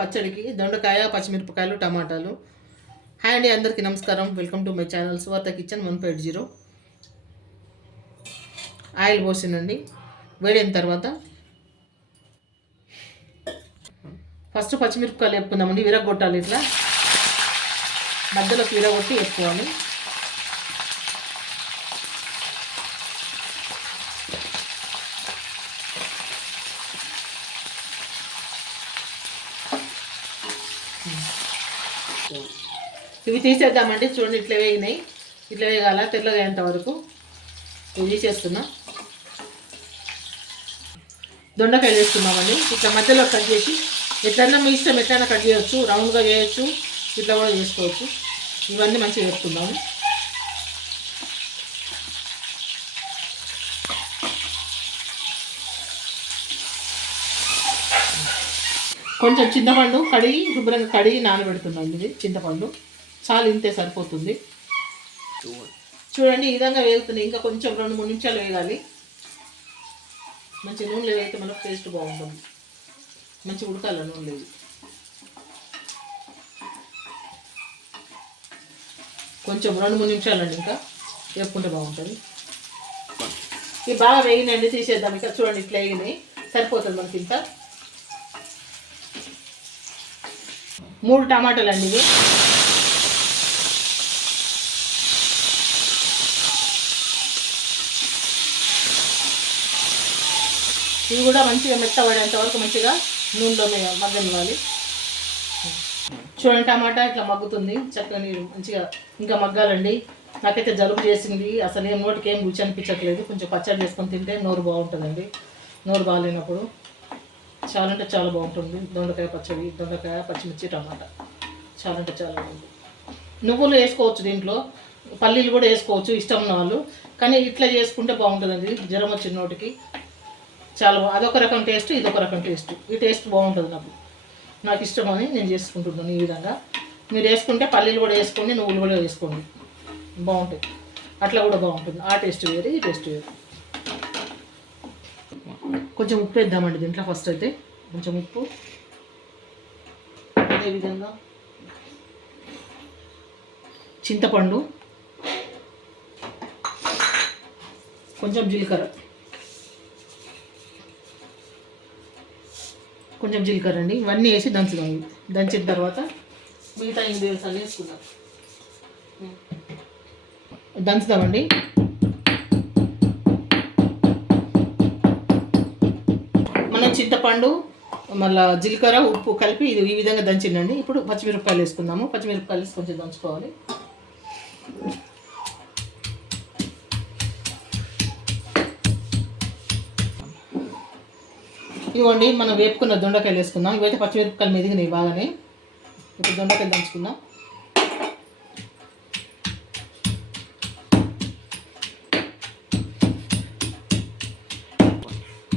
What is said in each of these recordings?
పచ్చడికి దొండకాయ, పచ్చిమిరపకాయలు, టమాటాలు. హాయ్ అండి, అందరికీ నమస్కారం. వెల్కమ్ టు మై ఛానల్ సువార్త కిచెన్ 180. ఆయిల్ పోసిందండి. వేడైన తర్వాత ఫస్ట్ పచ్చిమిరపకాయలు వేపుకుందామండి. విరగొట్టాలి, ఇట్లా మధ్యలోకి విరగొట్టి వేపుకోవాలి. ఇవి తీసేద్దామండి. చూడండి, ఇట్లా వేగినాయి. ఇట్లా వేగాల తెల్లగా అయ్యేంత వరకు ఇవి తీసేస్తున్నా. దొండకాయలు వేస్తున్నామండి. ఇట్లా మధ్యలో కట్ చేసి ఎట్లన్నా మీ ఇష్టం, ఎట్లయినా కట్ చేయొచ్చు. రౌండ్గా చేయొచ్చు, ఇట్లా కూడా చేసుకోవచ్చు. ఇవన్నీ మంచిగా వేసుకుందాము. కొంచెం చింతపండు శుభ్రంగా కడిగి నానబెడుతున్నాం. ఇది చింతపండు చాలు, ఇంతే సరిపోతుంది. చూడండి, ఈ విధంగా వేగుతుంది. ఇంకా కొంచెం 2-3 నిమిషాలు వేగాలి. మంచి నూనెలో వేగితే మనకు టేస్ట్ బాగుంటుంది. మంచి ఉడకాల నూనెలో. కొంచెం 2-3 నిమిషాలండి, ఇంకా వేపుకుంటే బాగుంటుంది. ఇవి బాగా వేగినాయండి, తీసేద్దాం. ఇంకా చూడండి, ఇట్లా వేగినాయి, సరిపోతుంది మనకి. ఇంకా 3 టమాటాలు అండి ఇవి. ఇవి కూడా మంచిగా మెత్తబడేంత వరకు మంచిగా నూనెలో మగ్గనివ్వాలి. చూడండి, టమాటా ఇట్లా మగ్గుతుంది. చక్కగా నీరు మంచిగా ఇంకా మగ్గాలండి. నాకైతే జలుబు చేసింది, అసలు ఏం నోటికి ఏం రుచి అనిపించట్లేదు. కొంచెం పచ్చడి చేసుకొని తింటే నోరు బాగుంటుందండి. నోరు బాగాలేనప్పుడు చాలా అంటే చాలా బాగుంటుంది. దొండకాయ పచ్చడి, దొండకాయ, పచ్చిమిర్చి, టమాటా చాలా అంటే చాలా బాగుంటుంది. నువ్వులు వేసుకోవచ్చు, దీంట్లో పల్లీలు కూడా వేసుకోవచ్చు, ఇష్టం ఉన్న వాళ్ళు. కానీ ఇట్లా చేసుకుంటే బాగుంటుందండి. జ్వరం వచ్చిన నోటికి చాలా అదొక రకం టేస్ట్, ఇదొక రకం టేస్ట్. ఈ టేస్ట్ బాగుంటుంది. నాకు ఇష్టం అని నేను చేసుకుంటున్నాను ఈ విధంగా. మీరు వేసుకుంటే పల్లీలు కూడా వేసుకోండి, నువ్వులు కూడా వేసుకోండి, బాగుంటుంది. అట్లా కూడా బాగుంటుంది. ఆ టేస్ట్ వేరు, ఈ టేస్ట్ వేరు. కొంచెం ఉప్పు వేద్దామండి దీంట్లో. ఫస్ట్ అయితే కొంచెం ఉప్పు, అదేవిధంగా చింతపండు, కొంచెం జీలకర్ర, అండి. ఇవన్నీ వేసి దంచుదాం. దంచిన తర్వాత మిగతా ఇంగ్రీడియంట్స్ అన్నీ వేసుకుందాం. దంచుదామండి. మనం చింతపండు, మళ్ళీ జీలకర్ర, ఉప్పు కలిపి ఇది ఈ విధంగా దంచిందండి. ఇప్పుడు పచ్చిమిరపకాయలు వేసుకుందాము. పచ్చిమిరపకాయలు వేసి కొంచెం దంచుకోవాలి. ఇవ్వండి, మనం వేపుకున్న దొండకాయలు వేసుకుందాం. ఇవైతే పచ్చిమిరపకాయలు మెదిగినాయి బాగానే. ఇప్పుడు దొండకాయలు దంచుకుందాం.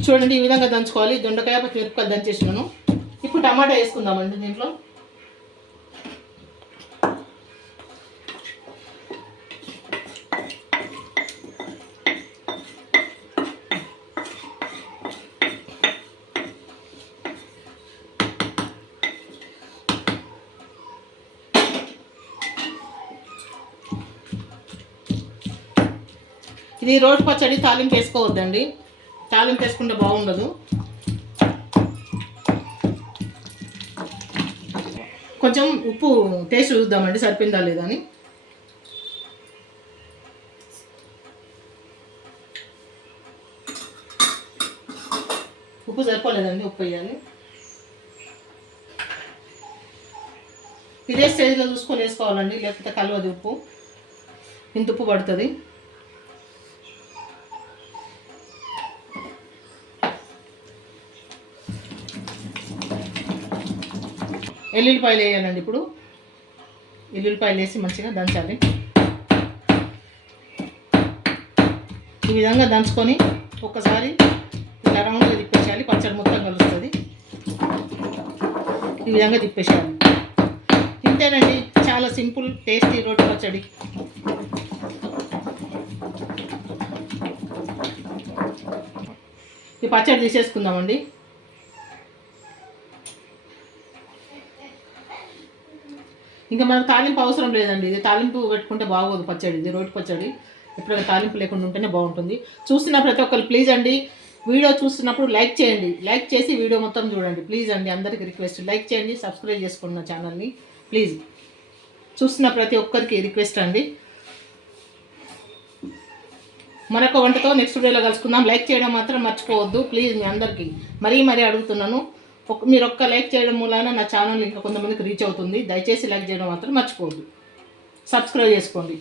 చూడండి, ఈ విధంగా దంచుకోవాలి. దొండకాయ, పచ్చిమిరపకాయలు దంచేసినాను. ఇప్పుడు టమాటా వేసుకుందామండి దీంట్లో. ఇది రోటి పచ్చడి, తాలింపు వేసుకోవద్దండి. తాలింపు వేసుకుంటే బాగుండదు. కొంచెం ఉప్పు టేస్ట్ చూద్దామండి, సరిపోయిందా లేదా అని. ఉప్పు సరిపోలేదండి, ఉప్పు వేయాలి. ఇదే స్టేజ్లో చూసుకొని వేసుకోవాలండి, లేకపోతే కలవదు ఉప్పు. ఇంత ఉప్పు పడుతుంది. ఎల్లుల్లిపాయలు వేయాలండి. ఇప్పుడు ఎల్లుల్లిపాయలు వేసి మంచిగా దంచాలి. ఈ విధంగా దంచుకొని ఒక్కసారి ఇలా రౌండ్గా తిప్పేసేయాలి. పచ్చడి మొత్తం కలుస్తుంది. ఈ విధంగా తిప్పేసేయాలి. ఇంతేనండి, చాలా సింపుల్, టేస్టీ రోటి పచ్చడి. ఈ పచ్చడి తీసేసుకుందామండి. ఇంకా మనకు తాలింపు అవసరం లేదండి. ఇది తాలింపు పెట్టుకుంటే బాగోదు పచ్చడి, ఇది రోటి పచ్చడి. ఎప్పుడైనా తాలింపు లేకుండా ఉంటేనే బాగుంటుంది. చూస్తున్న ప్రతి ఒక్కరు ప్లీజ్ అండి, వీడియో చూస్తున్నప్పుడు లైక్ చేయండి. లైక్ చేసి వీడియో మొత్తం చూడండి ప్లీజ్ అండి. అందరికీ రిక్వెస్ట్, లైక్ చేయండి, సబ్స్క్రైబ్ చేసుకోండి నా ఛానల్ని ప్లీజ్. చూస్తున్న ప్రతి ఒక్కరికి రిక్వెస్ట్ అండి. మరొక వంటతో నెక్స్ట్ వీడియోలో కలుసుకుందాం. లైక్ చేయడం మాత్రం మర్చిపోవద్దు ప్లీజ్. మీ అందరికీ మరీ అడుగుతున్నాను. మీరు ఒక్క లైక్ చేయడం మూలాన నా ఛానల్ ఇంకా కొంతమందికి రీచ్ అవుతుంది. దయచేసి లైక్ చేయడం మాత్రం మర్చిపోవద్దు. సబ్స్క్రైబ్ చేసుకోండి.